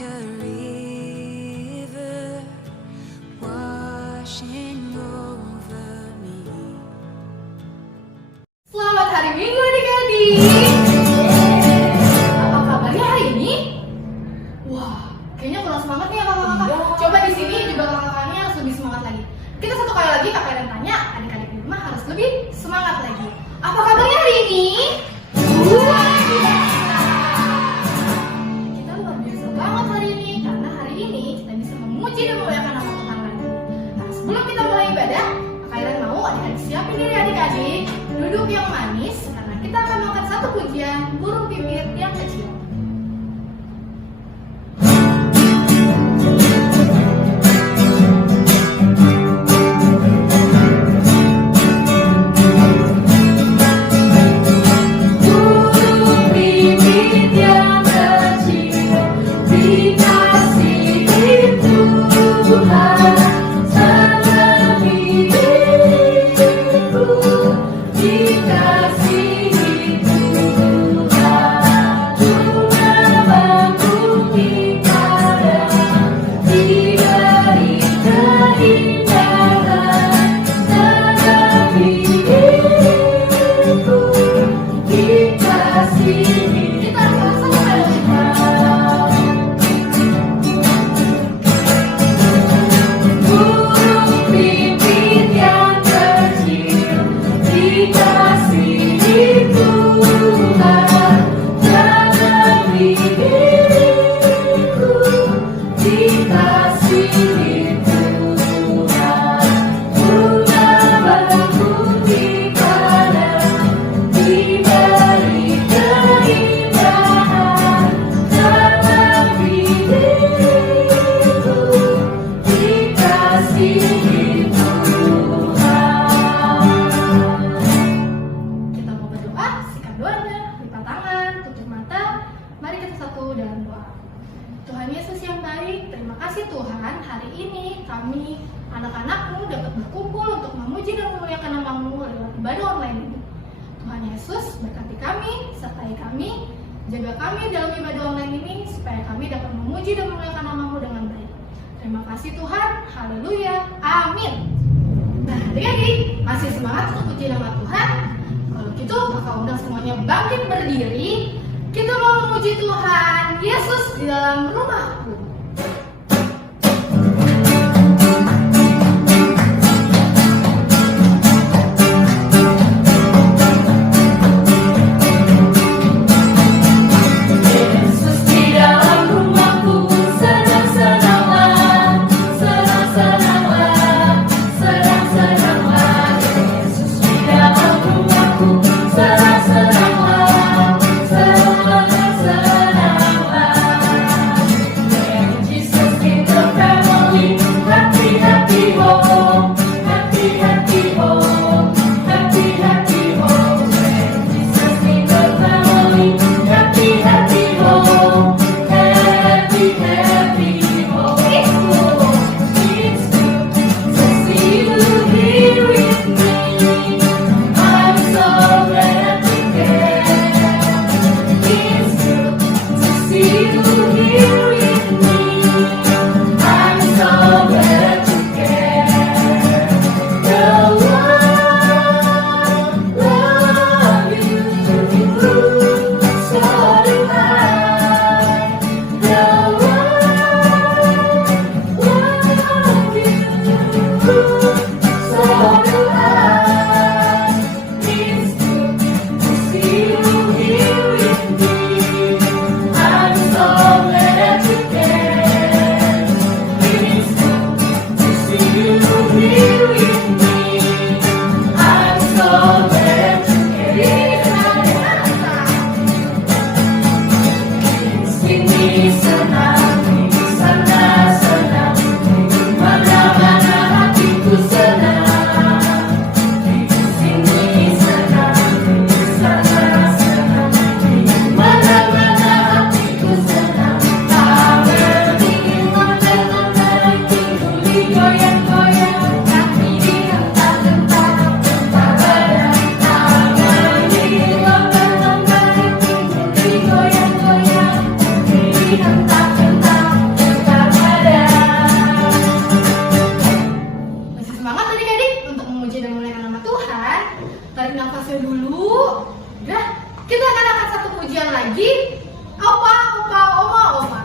like a river washing over me. Selamat hari Minggu adik-adik. Apa kabarnya hari ini? Wah, kayaknya kurang semangat nih ya kakak-kakak. Coba di sini juga kakak-kakaknya harus lebih semangat lagi. Kita satu kali lagi kakak dan tanya, adik-adik di rumah harus lebih semangat lagi. Apa kabarnya hari ini? Luar biasa. Kita luar biasa banget hari ini karena hari ini kita bisa memuji dan memuliakan nama Tuhan lagi. Nah, sebelum kita mulai ibadah, kalian mau adik-adik siapin diri adik-adik, duduk yang manis karena kita akan mengangkat satu pujian burung pipit yang kecil. Tuhan Yesus yang baik, terima kasih Tuhan, hari ini kami anak-anakmu dapat berkumpul untuk memuji dan memuliakan nama-Mu lewat ibadah online ini. Tuhan Yesus berkati kami, sertai kami, jaga kami dalam ibadah online ini supaya kami dapat memuji dan memuliakan nama-Mu dengan baik. Terima kasih Tuhan, haleluya, amin. Nah adik-adik, masih semangat untuk puji nama Tuhan? Kalau gitu kakak undang semuanya bangkit berdiri. Kita mau memuji Tuhan Yesus di dalam rumahku. memuji dan memuliakan nama Tuhan, tarik nafasnya dulu. Udah, kita akan angkat satu pujian lagi. Opa, opa, oma, oma.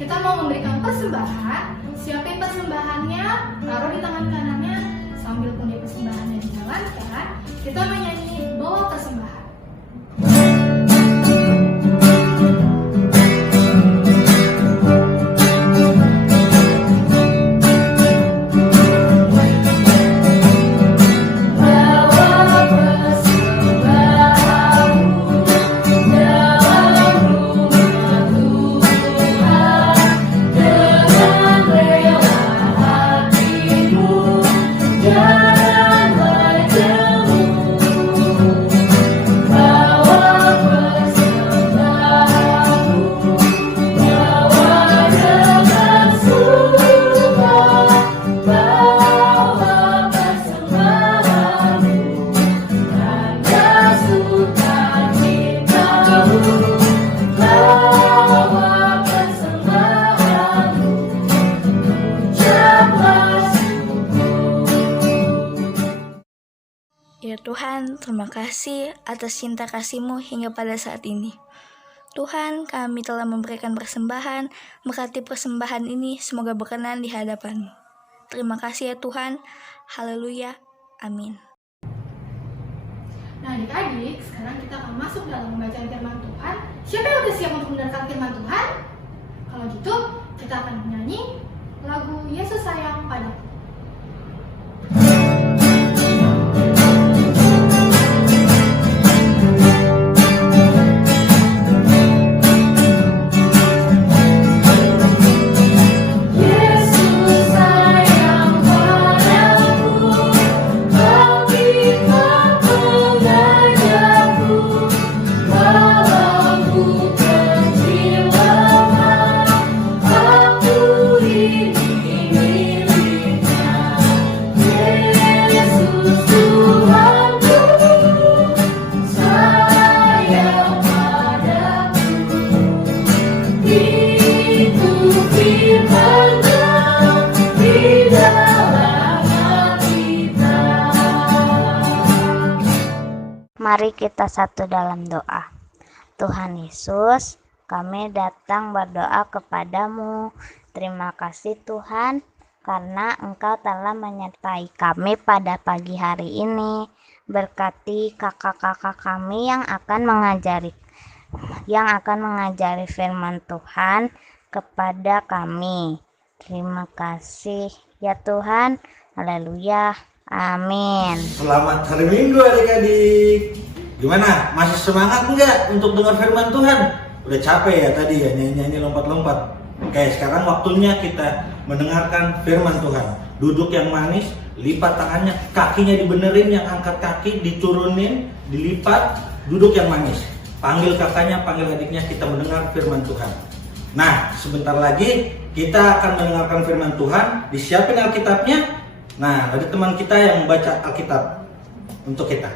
Kita mau memberikan persembahan. Siapin persembahannya, taruh di tangan kanannya sambil pundi persembahannya dijalankan. Kita menyanyi bawa persembahan. Ya Tuhan, terima kasih atas cinta kasih-Mu hingga pada saat ini. Tuhan, kami telah memberikan persembahan, berkati persembahan ini semoga berkenan di hadapan-Mu. Terima kasih ya Tuhan, haleluya, amin. Nah adik-adik, sekarang kita akan masuk dalam pembacaan firman Tuhan. Siapa yang sudah siap untuk mendengarkan firman Tuhan? Kalau gitu, kita akan menyanyi lagu Yesus Sayang Padaku. Mari kita satu dalam doa. Tuhan Yesus, kami datang berdoa kepadamu. Terima kasih Tuhan, karena Engkau telah menyertai kami pada pagi hari ini. Berkati kakak-kakak kami yang akan mengajari firman Tuhan kepada kami. Terima kasih ya Tuhan. Haleluya. Amin. Selamat hari Minggu adik-adik. Gimana? Masih semangat enggak untuk dengar firman Tuhan? Udah capek ya tadi ya nyanyi-nyanyi lompat-lompat. Oke, sekarang waktunya kita mendengarkan firman Tuhan. Duduk yang manis, lipat tangannya, kakinya dibenerin, yang angkat kaki diturunin, dilipat, duduk yang manis. Panggil kakaknya, panggil adiknya, kita mendengar firman Tuhan. Nah, sebentar lagi kita akan mendengarkan firman Tuhan, disiapin Alkitabnya. Nah, ada teman kita yang membaca Alkitab untuk kita.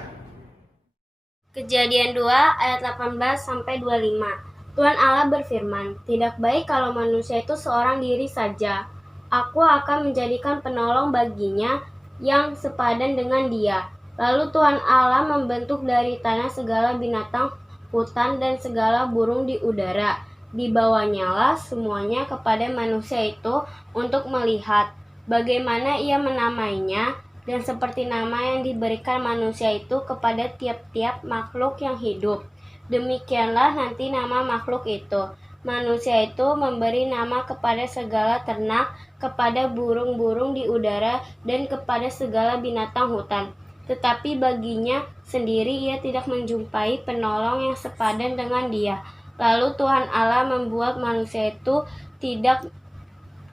Kejadian 2 ayat 18-25. Tuhan Allah berfirman, "Tidak baik kalau manusia itu seorang diri saja. Aku akan menjadikan penolong baginya yang sepadan dengan dia." Lalu Tuhan Allah membentuk dari tanah segala binatang hutan dan segala burung di udara. Dibawanyalah semuanya kepada manusia itu untuk melihat bagaimana ia menamainya, dan seperti nama yang diberikan manusia itu kepada tiap-tiap makhluk yang hidup. Demikianlah nanti nama makhluk itu. Manusia itu memberi nama kepada segala ternak, kepada burung-burung di udara, dan kepada segala binatang hutan. Tetapi baginya sendiri ia tidak menjumpai penolong yang sepadan dengan dia. Lalu Tuhan Allah membuat manusia itu tidak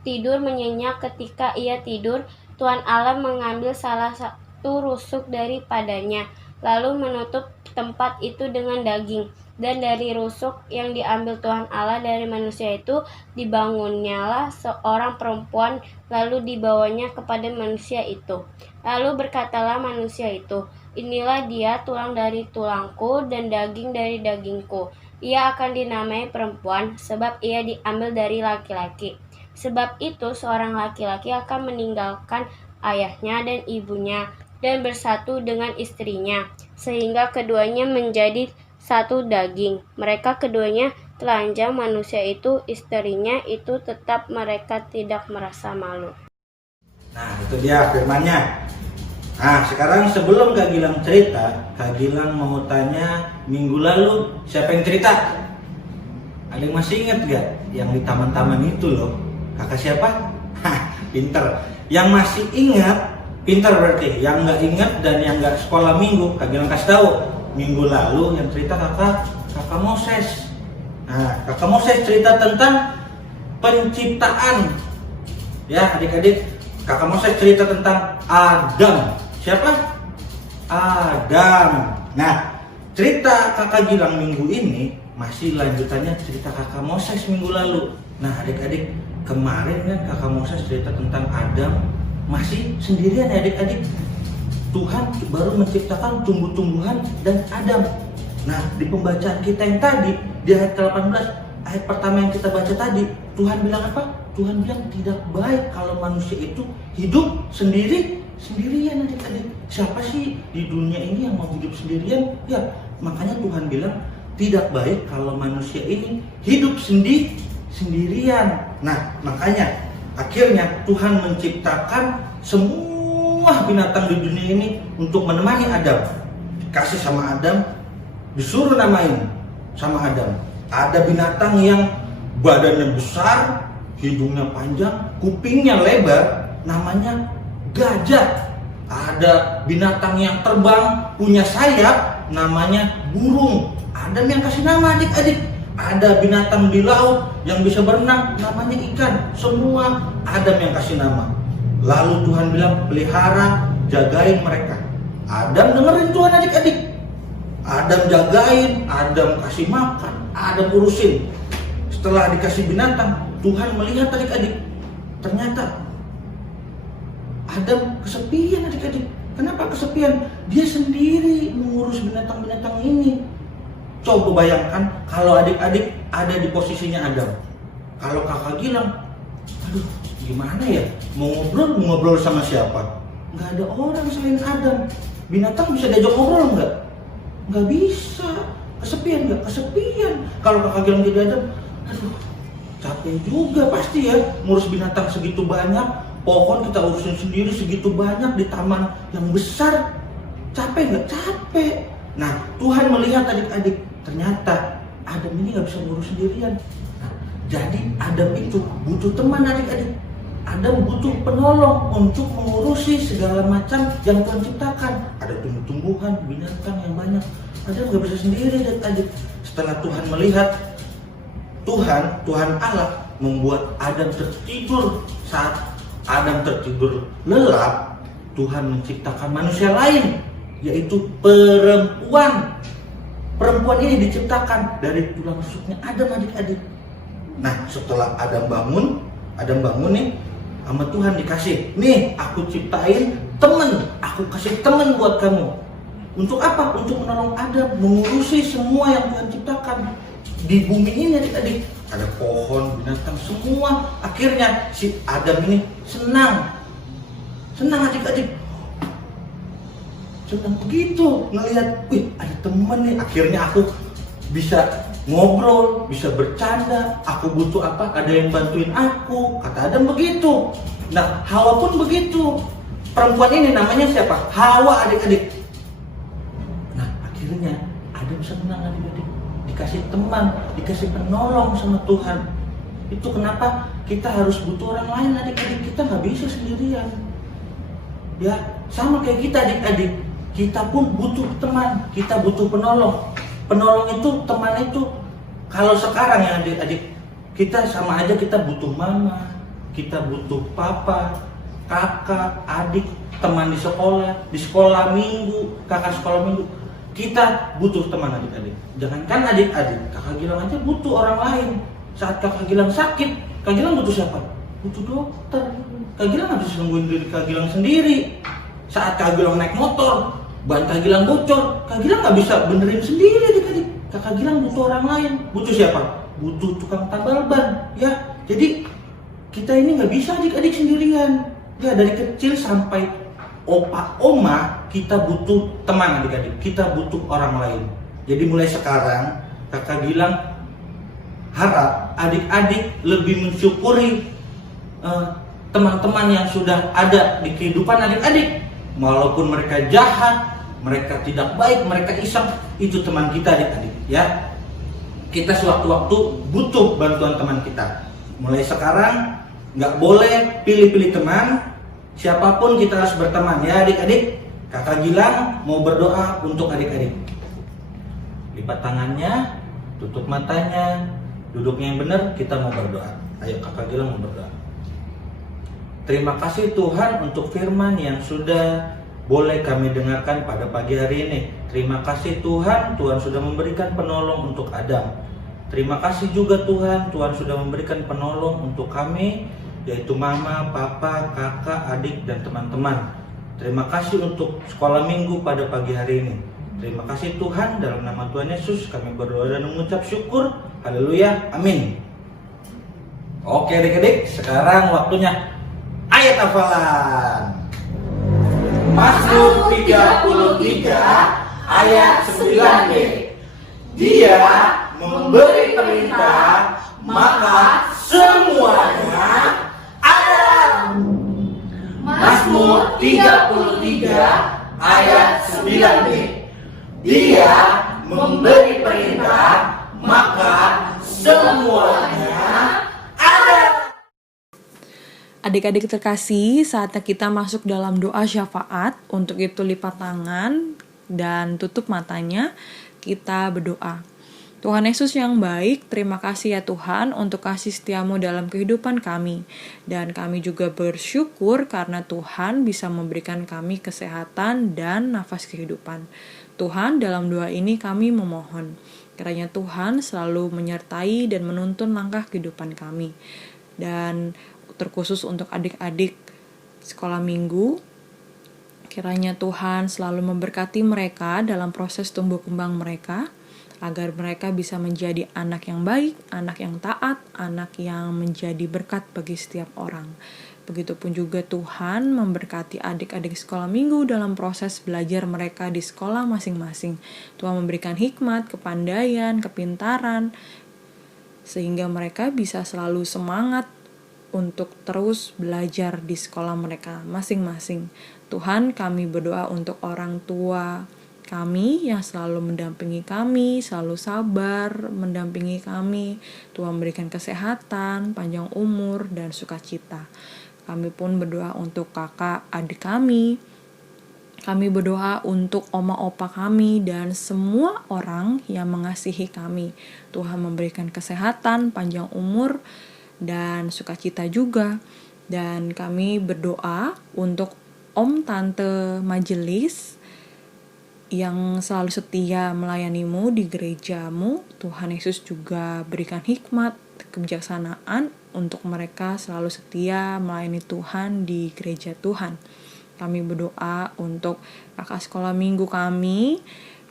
tidur menyenyak. Ketika ia tidur, Tuhan Allah mengambil salah satu rusuk daripadanya, lalu menutup tempat itu dengan daging. Dan dari rusuk yang diambil Tuhan Allah dari manusia itu, dibangunnyalah seorang perempuan, lalu dibawanya kepada manusia itu. Lalu berkatalah manusia itu, "Inilah dia, tulang dari tulangku dan daging dari dagingku. Ia akan dinamai perempuan, sebab ia diambil dari laki-laki. Sebab itu seorang laki-laki akan meninggalkan ayahnya dan ibunya, dan bersatu dengan istrinya, sehingga keduanya menjadi satu daging." Mereka keduanya telanjang, manusia itu, istrinya itu, tetap mereka tidak merasa malu. Nah, itu dia firmannya. Nah, sekarang sebelum Kak Gilang cerita, Kak Gilang mau tanya, minggu lalu siapa yang cerita? Ada yang masih ingat gak? Yang di taman-taman itu loh. Kakak siapa? Hah, pinter. Yang masih ingat, pinter berarti. Yang nggak ingat dan yang nggak sekolah minggu, Kak Gilang kasih tahu. Minggu lalu yang cerita kakak Moses. Nah, kakak Moses cerita tentang penciptaan. Ya, adik-adik, kakak Moses cerita tentang Adam. Siapa? Adam. Nah, cerita kakak Gilang minggu ini masih lanjutannya cerita kakak Moses minggu lalu. Nah, adik-adik, kemarin kan kakak Moses cerita tentang Adam masih sendirian ya adik-adik. Tuhan baru menciptakan tumbuh-tumbuhan dan Adam. Nah, di pembacaan kita yang tadi, di ayat ke-18, ayat pertama yang kita baca tadi, Tuhan bilang apa? Tuhan bilang tidak baik kalau manusia itu hidup sendirian adik-adik. Siapa sih di dunia ini yang mau hidup sendirian? Ya, makanya Tuhan bilang tidak baik kalau manusia ini hidup sendirian. Nah, makanya akhirnya Tuhan menciptakan semua binatang di dunia ini untuk menemani Adam. Kasih sama Adam, disuruh namain sama Adam. Ada binatang yang badannya besar, hidungnya panjang, kupingnya lebar, namanya gajah. Ada binatang yang terbang, punya sayap, namanya burung. Adam yang kasih nama adik-adik. Ada binatang di laut yang bisa berenang, namanya ikan. Semua Adam yang kasih nama. Lalu Tuhan bilang, pelihara, jagain mereka. Adam dengerin Tuhan adik-adik. Adam jagain, Adam kasih makan, Adam urusin. Setelah dikasih binatang, Tuhan melihat adik-adik. Ternyata Adam kesepian adik-adik. Kenapa kesepian? Dia sendiri mengurus binatang-binatang ini. Coba bayangkan kalau adik-adik ada di posisinya Adam. Kalau kakak Gilang, aduh gimana ya? Mau ngobrol sama siapa? Nggak ada orang selain Adam. Binatang bisa diajak ngobrol nggak? Nggak bisa. Kesepian nggak? Kesepian. Kalau kakak Gilang jadi Adam, aduh capek juga pasti ya. Ngurus binatang segitu banyak, pohon kita urusin sendiri segitu banyak di taman yang besar. Capek nggak? Capek. Nah, Tuhan melihat adik-adik, ternyata Adam ini nggak bisa ngurus sendirian. Nah, jadi Adam itu butuh teman adik-adik. Adam butuh penolong untuk mengurusi segala macam yang Tuhan ciptakan. Ada tumbuh-tumbuhan, binatang yang banyak. Adam nggak bisa sendiri adik-adik. Setelah Tuhan melihat, Tuhan Allah membuat Adam tertidur. Saat Adam tertidur lelap, Tuhan menciptakan manusia lain, yaitu perempuan. Perempuan ini diciptakan dari tulang rusuknya Adam, adik-adik. Nah, setelah Adam bangun nih, sama Tuhan dikasih, nih aku ciptain temen, aku kasih temen buat kamu. Untuk apa? Untuk menolong Adam mengurusi semua yang Tuhan ciptakan di bumi ini, adik-adik. Ada pohon, binatang, semua. Akhirnya si Adam ini senang adik-adik. Senang begitu ngelihat, wih ada temen nih. Akhirnya aku bisa ngobrol, bisa bercanda. Aku butuh apa? Ada yang bantuin aku. Kata Adam begitu. Nah, Hawa pun begitu. Perempuan ini namanya siapa? Hawa, adik-adik. Nah, akhirnya Adam senang, adik-adik. Dikasih teman, dikasih penolong sama Tuhan. Itu kenapa kita harus butuh orang lain, adik-adik. Kita nggak bisa sendirian. Ya, sama kayak kita, adik-adik. Kita pun butuh teman, kita butuh penolong. Penolong itu, teman itu. Kalau sekarang ya adik-adik, kita sama aja, kita butuh mama, kita butuh papa, kakak, adik, teman di sekolah minggu, kakak sekolah minggu. Kita butuh teman, adik-adik. Jangankan adik-adik, kakak Gilang aja butuh orang lain. Saat kakak Gilang sakit, kak Gilang butuh siapa? Butuh dokter. Kak Gilang nggak bisa sembuhin diri kak Gilang sendiri. Saat kak Gilang naik motor, ban kak Gilang bocor, kak Gilang nggak bisa benerin sendiri, adik-adik. Kakak Gilang butuh orang lain. Butuh siapa? Butuh tukang tambal ban. Ya, jadi kita ini nggak bisa adik-adik sendirian. Ya, dari kecil sampai opa oma kita butuh teman, adik-adik. Kita butuh orang lain. Jadi mulai sekarang kakak Gilang harap adik-adik lebih mensyukuri teman-teman yang sudah ada di kehidupan adik-adik. Walaupun mereka jahat, mereka tidak baik, mereka iseng, itu teman kita, adik-adik. Ya, kita sewaktu-waktu butuh bantuan teman kita. Mulai sekarang nggak boleh pilih-pilih teman. Siapapun kita harus berteman, ya adik-adik. Kakak Gilang mau berdoa untuk adik-adik. Lipat tangannya, tutup matanya, duduknya yang benar, kita mau berdoa. Ayo kakak Gilang mau berdoa. Terima kasih Tuhan untuk firman yang sudah boleh kami dengarkan pada pagi hari ini. Terima kasih Tuhan, Tuhan sudah memberikan penolong untuk Adam. Terima kasih juga Tuhan, Tuhan sudah memberikan penolong untuk kami, yaitu mama, papa, kakak, adik, dan teman-teman. Terima kasih untuk sekolah minggu pada pagi hari ini. Terima kasih Tuhan, dalam nama Tuhan Yesus kami berdoa dan mengucap syukur. Haleluya, amin. Oke adik-adik, sekarang waktunya ayat hafalan. Mazmur 33 ayat 9b. Dia memberi perintah, maka semuanya ada. Mazmur 33 ayat 9b. Dia memberi perintah, maka semuanya ada. Adik-adik terkasih, saatnya kita masuk dalam doa syafaat. Untuk itu lipat tangan dan tutup matanya. Kita berdoa. Tuhan Yesus yang baik, terima kasih ya Tuhan untuk kasih setiamu dalam kehidupan kami. Dan kami juga bersyukur karena Tuhan bisa memberikan kami kesehatan dan nafas kehidupan. Tuhan, dalam doa ini kami memohon kiranya Tuhan selalu menyertai dan menuntun langkah kehidupan kami. Dan terkhusus untuk adik-adik sekolah minggu, kiranya Tuhan selalu memberkati mereka dalam proses tumbuh kembang mereka, agar mereka bisa menjadi anak yang baik, anak yang taat, anak yang menjadi berkat bagi setiap orang. Begitupun juga Tuhan memberkati adik-adik sekolah minggu dalam proses belajar mereka di sekolah masing-masing. Tuhan memberikan hikmat, kepandaian, kepintaran, sehingga mereka bisa selalu semangat untuk terus belajar di sekolah mereka masing-masing. Tuhan, kami berdoa untuk orang tua kami yang selalu mendampingi kami, selalu sabar mendampingi kami. Tuhan berikan kesehatan, panjang umur, dan sukacita. Kami pun berdoa untuk kakak adik kami. Kami berdoa untuk oma opa kami dan semua orang yang mengasihi kami. Tuhan memberikan kesehatan, panjang umur, dan sukacita juga. Dan kami berdoa untuk om, tante majelis yang selalu setia melayanimu di gerejamu. Tuhan Yesus juga berikan hikmat, kebijaksanaan untuk mereka selalu setia melayani Tuhan di gereja Tuhan. Kami berdoa untuk kakak sekolah minggu kami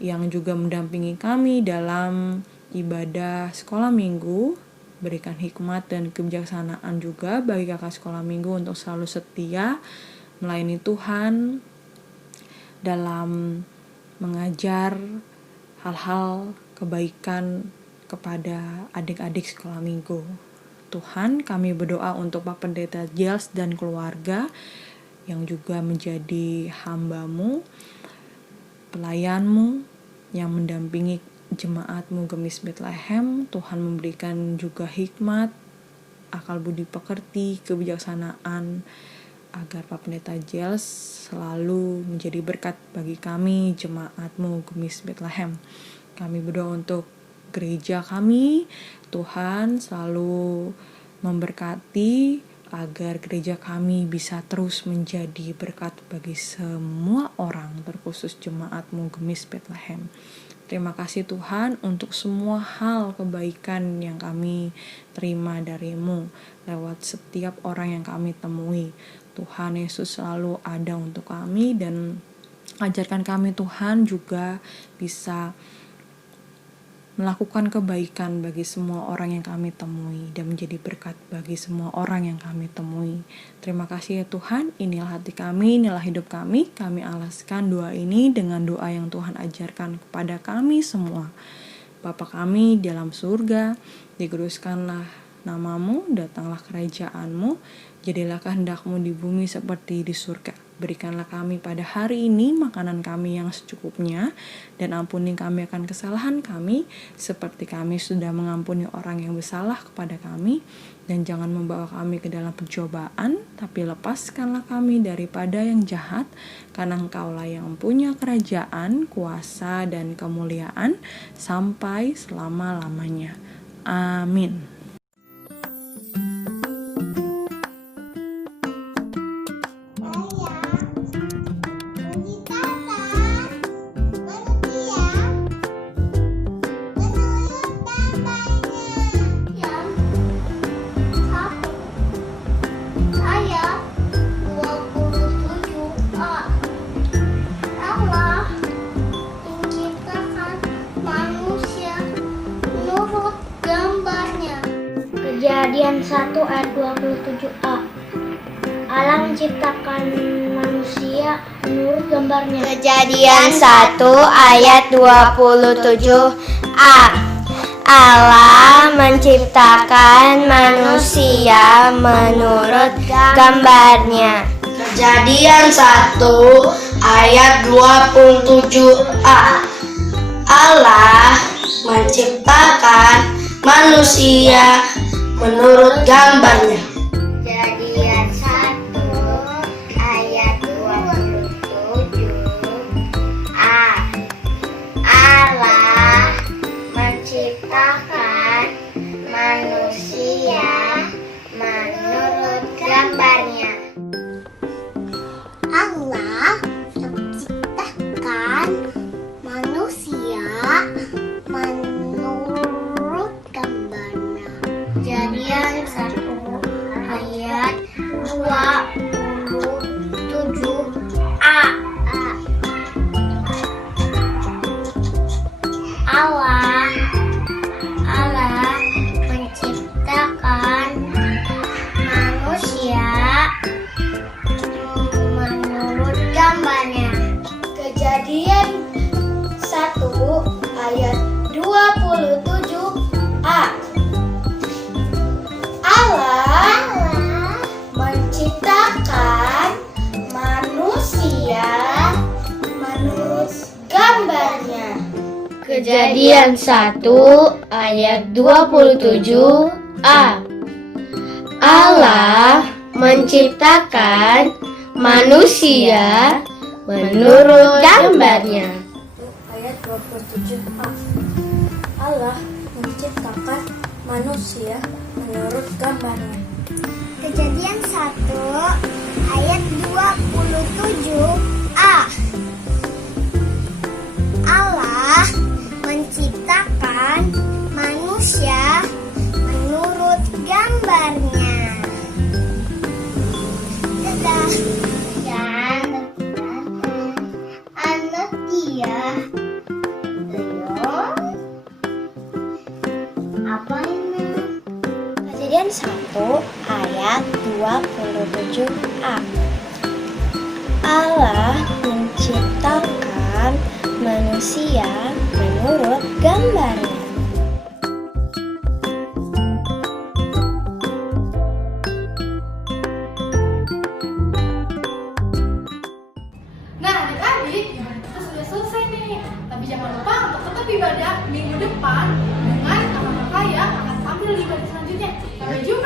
yang juga mendampingi kami dalam ibadah sekolah minggu. Berikan hikmat dan kebijaksanaan juga bagi kakak sekolah minggu untuk selalu setia melayani Tuhan dalam mengajar hal-hal kebaikan kepada adik-adik sekolah minggu. Tuhan, kami berdoa untuk Pak Pendeta Giles dan keluarga yang juga menjadi hamba-Mu, pelayan-Mu yang mendampingi jemaat-Mu Gemis Bethlehem. Tuhan memberikan juga hikmat, akal budi pekerti, kebijaksanaan agar Pak Pendeta Giles selalu menjadi berkat bagi kami jemaat-Mu Gemis Bethlehem. Kami berdoa untuk gereja kami, Tuhan selalu memberkati agar gereja kami bisa terus menjadi berkat bagi semua orang, terkhusus jemaat-Mu Gemis Bethlehem. Terima kasih Tuhan untuk semua hal kebaikan yang kami terima dari-Mu lewat setiap orang yang kami temui. Tuhan Yesus selalu ada untuk kami dan ajarkan kami Tuhan juga bisa melakukan kebaikan bagi semua orang yang kami temui dan menjadi berkat bagi semua orang yang kami temui. Terima kasih ya Tuhan, inilah hati kami, inilah hidup kami. Kami alaskan doa ini dengan doa yang Tuhan ajarkan kepada kami semua. Bapa kami di dalam surga, dikuduskanlah nama-Mu, datanglah kerajaan-Mu, jadilah kehendak-Mu di bumi seperti di surga. Berikanlah kami pada hari ini makanan kami yang secukupnya, dan ampuni kami akan kesalahan kami, seperti kami sudah mengampuni orang yang bersalah kepada kami. Dan jangan membawa kami ke dalam pencobaan, tapi lepaskanlah kami daripada yang jahat, karena Engkaulah yang punya kerajaan, kuasa, dan kemuliaan, sampai selama-lamanya. Amin. Kejadian 1 ayat 27a. Allah menciptakan manusia menurut gambarnya. Kejadian 1 ayat 27a. Allah menciptakan manusia menurut gambarnya. Kejadian 1 ayat 27a. Allah menciptakan manusia menurut gambarnya. Kejadian 1 ayat 27a. Allah menciptakan manusia menurut gambarnya. Allah menciptakan manusia menurut gambarnya. Kejadian 1 ayat 27a. Allah menciptakan manusia menurut gambarnya. Kejadian 1 ayat 27a. Allah menciptakan manusia menurut gambarnya. Kejadian 1 ayat 27a. Allah menciptakan manusia menurut gambarnya. Ayat 27a. Allah menciptakan manusia menurut gambarnya. Kejadian 1 ayat 27a. Allah menciptakan manusia menurut gambarnya. Dadah. Dan anak dia belum apa ini? Kejadian 1 ayat 27a. Allah menciptakan manusia menurut gambarnya. Nah, adik-adik, kita sudah selesai nih. Tapi jangan lupa untuk tetap ibadah minggu depan dengan kakak-kakak yang akan tampil di ibadah selanjutnya. Sampai jumpa.